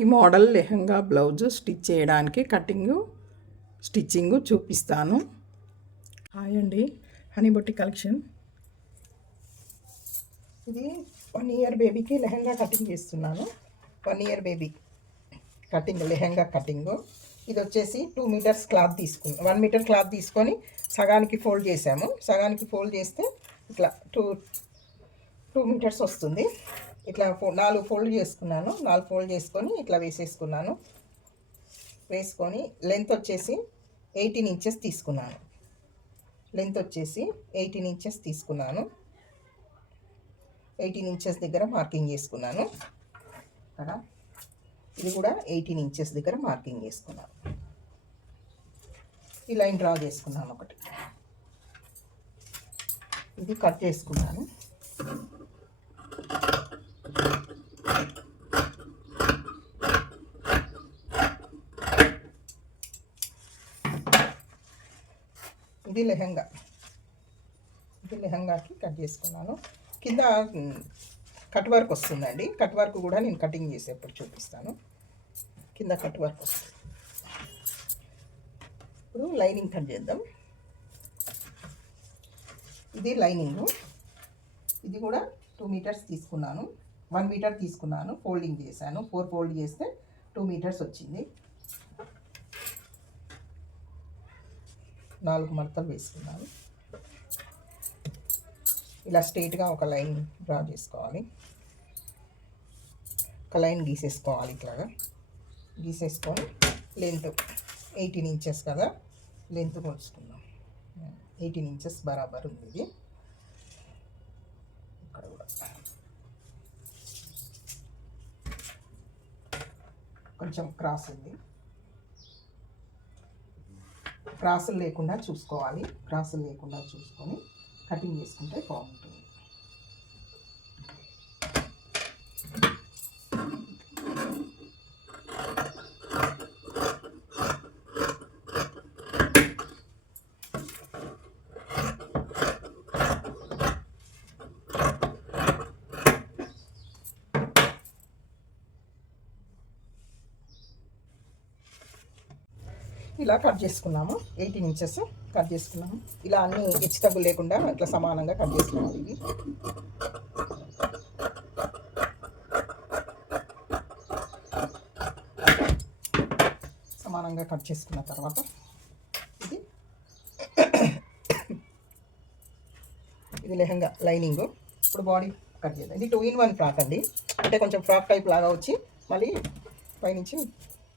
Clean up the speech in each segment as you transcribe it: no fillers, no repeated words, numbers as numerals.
ఈ model lehenga blouse stitch చేయడానికి stitching చూపిస్తాను. హాయ్ అండి, హనీ బొట్టి కలెక్షన్. ఇది 1 ఇయర్ బేబీకి లెహంగా కటింగ్ చేస్తున్నాను. 1 year baby cutting lehenga cutting. ఇది వచ్చేసి 2 మీటర్స్ క్లాత్ తీసుకుని 1 మీటర్ క్లాత్ తీసుకొని సగానికి ఫోల్డ్ చేసాము. సగానికి ఫోల్డ్ చేస్తే ఇట్లా 2 మీటర్స్ వస్తుంది. ఇట్లా 4 ఫోల్డ్ చేసుకున్నాను. 4 ఫోల్డ్ చేసుకొని ఇట్లా వేసుకొని లెంత్ వచ్చేసి 18 ఇంచెస్ తీసుకున్నాను. 18 ఇంచెస్ దగ్గర మార్కింగ్ చేసుకున్నాను. అక్కడ ఇది కూడా 18 ఇంచెస్ దగ్గర మార్కింగ్ చేసుకున్నాను. ఈ లైన్ డ్రా చేసుకున్నాను. ఒకటి ఇది కట్ చేసుకున్నాను. ఇది లెహంగాకి కట్ చేసుకున్నాను. కింద కట్ వర్క్ వస్తుందండి. కట్ వర్క్ కూడా నేను కటింగ్ చేసేప్పుడు చూపిస్తాను. కింద కట్ వర్క్ వస్తుంది. ఇప్పుడు లైనింగ్ కట్ చేద్దాం. ఇది లైనింగ్. ఇది కూడా 2 మీటర్స్ తీసుకున్నాను. 1 మీటర్ తీసుకున్నాను. ఫోల్డింగ్ చేశాను. 4 ఫోల్డ్ చేస్తే 2 మీటర్స్ వచ్చింది. 4 మడతలు వేసుకున్నాను. ఇలా స్ట్రైట్గా ఒక లైన్ డ్రా చేసుకోవాలి. ఒక లైన్ గీసేసుకోవాలి. ఇట్లాగా గీసేసుకొని లెంత్ 18 ఇంచెస్ కదా, లెంత్ కొలుసుకుందాం. 18 ఇంచెస్ బరాబర్ ఉంది. ఇది ఇక్కడ కూడా కొంచెం క్రాస్ ఉంది. క్రాసులు లేకుండా చూసుకొని కటింగ్ చేసుకుంటే బాగుంటుంది. ఇలా కట్ చేసుకున్నాము. 18 ఇంచెస్ కట్ చేసుకున్నాము. ఇలా అన్ని హెచ్చు తగ్గులు లేకుండా ఇట్లా సమానంగా కట్ చేసుకోవాలి. ఇవి సమానంగా కట్ చేసుకున్న తర్వాత ఇది లెహంగా లైనింగ్. ఇప్పుడు బాడీ కట్ చేద్దాం. ఇది 2-in-1 ఫ్రాక్ అండి. అంటే కొంచెం ఫ్రాక్ టైప్ లాగా వచ్చి మళ్ళీ పైనుంచి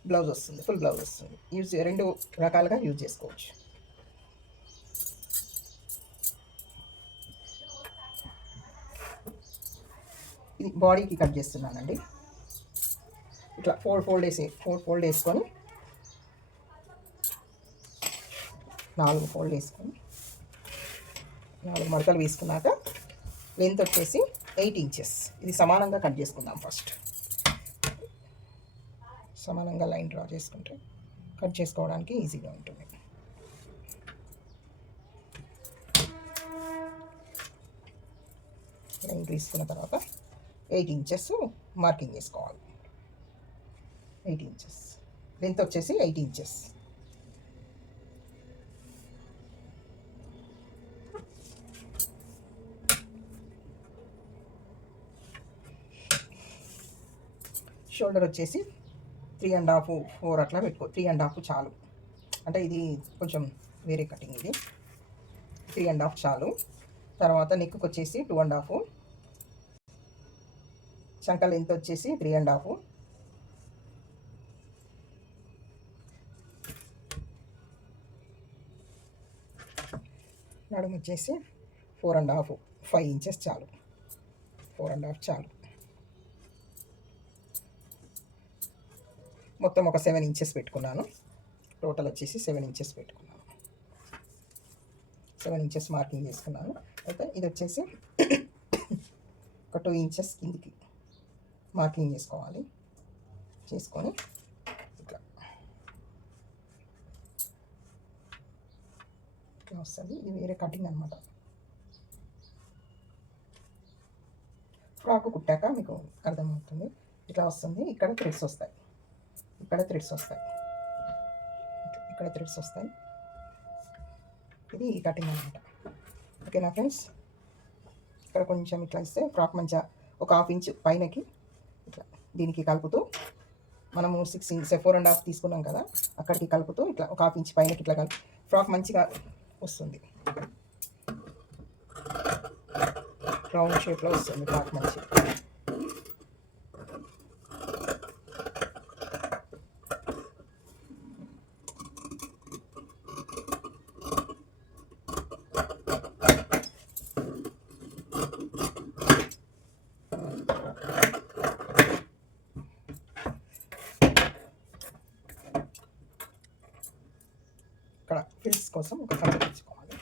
బ్లౌజ్ వస్తుంది. ఫుల్ బ్లౌజ్ వస్తుంది. 2 రకాలుగా యూజ్ చేసుకోవచ్చు. ఇది బాడీకి కట్ చేస్తున్నానండి. ఇట్లా 4 ఫోల్డ్ వేసుకొని 4 ఫోల్డ్ వేసుకొని 4 మడతలు వేసుకున్నాక లెంత్ వచ్చేసి 8 ఇంచెస్. ఇది సమానంగా కట్ చేసుకుందాం. ఫస్ట్ సమానంగా లైన్ డ్రా చేసుకుంటే కట్ చేసుకోవడానికి ఈజీగా ఉంటుంది. లైన్ తీసుకున్న తర్వాత 8 ఇంచెస్ మార్కింగ్ చేసుకోవాలి. 8 ఇంచెస్ లెంత్ వచ్చేసి 8 ఇంచెస్. షోల్డర్ వచ్చేసి 3.5, 4 అట్లా పెట్టుకో. 3.5 చాలు. అంటే ఇది కొంచెం వేరే కటింగ్. ఇది 3.5 చాలు. తర్వాత నెక్కు వచ్చేసి 2.5. చంక లెంత్ వచ్చేసి 3.5. నడుము వచ్చేసి 4.5, 5 ఇంచెస్ చాలు. 4.5 చాలు. మొత్తం ఒక 7 ఇంచెస్ పెట్టుకున్నాను. టోటల్ వచ్చేసి 7 ఇంచెస్ పెట్టుకున్నాను. 7 ఇంచెస్ మార్కింగ్ చేసుకున్నాను. అయితే ఇది వచ్చేసి ఒక 2 ఇంచెస్ కిందికి మార్కింగ్ చేసుకొని ఇట్లా వస్తుంది. ఇది వేరే కటింగ్ అనమాట. ఫ్రాక్ కుట్టాక మీకు అర్థమవుతుంది. ఇట్లా వస్తుంది. ఇక్కడ థ్రెడ్స్ వస్తాయి. ఇక్కడ థ్రెడ్స్ వస్తాయి, ఇక్కడ థ్రెడ్స్ వస్తాయి. ఇది ఈ కటింగ్ అనమాట. ఓకేనా ఫ్రెండ్స్, ఇక్కడ కొంచెం ఇట్లా ఇస్తే ఫ్రాక్ మంచిగా ఒక 1/2 ఇంచ్ పైనకి ఇట్లా దీనికి కలుపుతూ, మనము 6 ఇంచ్ 4.5 తీసుకున్నాం కదా, అక్కడికి కలుపుతూ ఇట్లా ఒక 1/2 ఇంచ్ పైనకి ఇట్లా కలిపి ఫ్రాక్ మంచిగా వస్తుంది. రౌండ్ షేప్లో వస్తుంది ఫ్రాక్ మంచిగా. ఇక్కడ ఫిల్స్ కోసం ఒక కట్ తెచ్చుకోవాలి.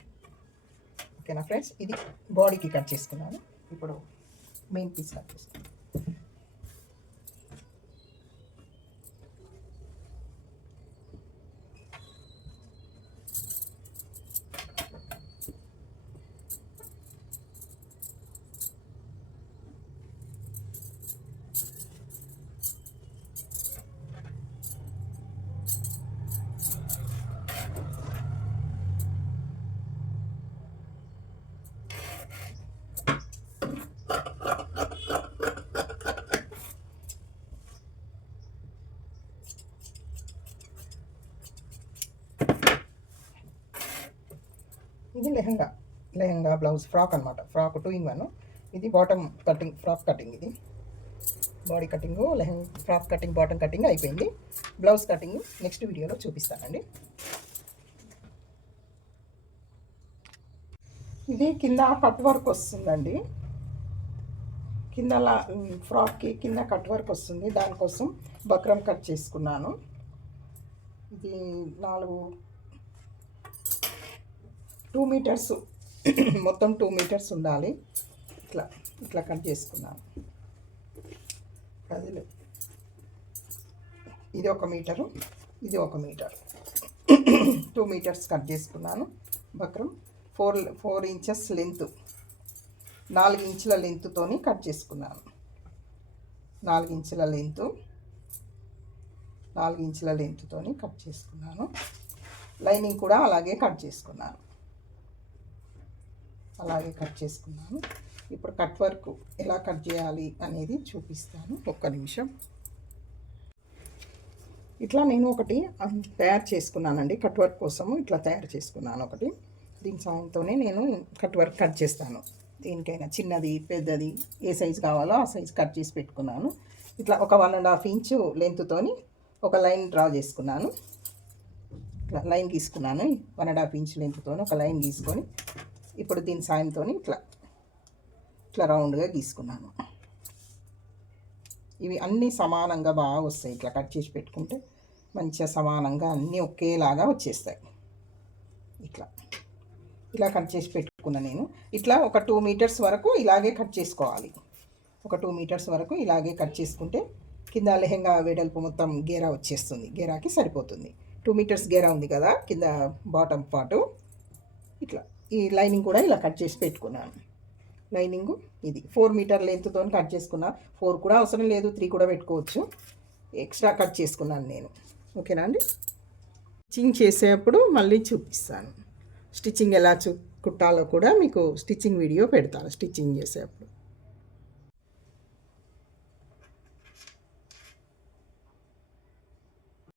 ఓకేనా ఫ్రెండ్స్, ఇది బాడీకి కట్ చేసుకున్నాను. ఇప్పుడు మెయిన్ పీస్ కట్ చేసుకున్నాను. ఇది లెహంగా బ్లౌజ్ ఫ్రాక్ అనమాట. Frock 2 in 1. ఇది బాటమ్ కటింగ్, ఫ్రాక్ కటింగ్. ఇది body cutting, frock cutting, bottom cutting అయిపోయింది. బ్లౌజ్ కటింగ్ నెక్స్ట్ వీడియోలో చూపిస్తానండి. ఇది కింద కట్ వర్క్ వస్తుందండి. కింద ఫ్రాక్కి కింద కట్ వర్క్ వస్తుంది. దానికోసం బక్రం కట్ చేసుకున్నాను. ఇది 2 మీటర్స్, మొత్తం 2 మీటర్స్ ఉండాలి. ఇట్లా కట్ చేసుకున్నాను. ఇది 1 మీటరు, ఇది 1 మీటర్, 2 మీటర్స్ కట్ చేసుకున్నాను. బక్రం 4 ఇంచెస్ లెంత్, 4 ఇంచుల లెంత్తోని కట్ చేసుకున్నాను. 4 ఇంచుల లెంత్తోని కట్ చేసుకున్నాను. లైనింగ్ కూడా అలాగే కట్ చేసుకున్నాను. ఇప్పుడు కట్ వర్క్ ఎలా కట్ చేయాలి అనేది చూపిస్తాను. ఒక్క నిమిషం. ఇట్లా నేను ఒకటి తయారు చేసుకున్నానండి కట్ వర్క్ కోసము. ఇట్లా తయారు చేసుకున్నాను ఒకటి. దీని సాయంతోనే నేను కట్ వర్క్ కట్ చేస్తాను. దేనికైనా చిన్నది పెద్దది ఏ సైజు కావాలో ఆ సైజు కట్ చేసి పెట్టుకున్నాను. ఇట్లా ఒక 1.5 ఇంచు లెంత్తోని ఒక లైన్ డ్రా చేసుకున్నాను. ఇట్లా లైన్ గీసుకున్నాను. 1.5 ఇంచు లెంత్తోని ఒక లైన్ గీసుకొని ఇప్పుడు దీని సాయంతో ఇట్లా రౌండ్గా గీసుకున్నాను. ఇవి అన్నీ సమానంగా బాగా వస్తాయి. ఇట్లా కట్ చేసి పెట్టుకుంటే మంచిగా సమానంగా అన్నీ ఒకేలాగా వచ్చేస్తాయి. ఇలా కట్ చేసి పెట్టుకున్నా నేను. ఇట్లా ఒక 2 మీటర్స్ వరకు ఇలాగే కట్ చేసుకోవాలి. ఒక 2 మీటర్స్ వరకు ఇలాగే కట్ చేసుకుంటే కింద లెహంగా వెడల్పు మొత్తం గేరా వచ్చేస్తుంది. గేరాకి సరిపోతుంది. 2 మీటర్స్ గేరా ఉంది కదా కింద బాటమ్ పాటు. ఇట్లా ఈ లైనింగ్ కూడా ఇలా కట్ చేసి పెట్టుకున్నాను. లైనింగు ఇది 4 మీటర్ లెంత్తో కట్ చేసుకున్నా. 4 కూడా అవసరం లేదు, 3 కూడా పెట్టుకోవచ్చు. ఎక్స్ట్రా కట్ చేసుకున్నాను నేను. ఓకేనా అండి. స్టిచ్చింగ్ చేసేటప్పుడు మళ్ళీ చూపిస్తాను. స్టిచ్చింగ్ ఎలా కుట్టాలో కూడా మీకు స్టిచ్చింగ్ వీడియో పెడతాను స్టిచ్చింగ్ చేసేటప్పుడు.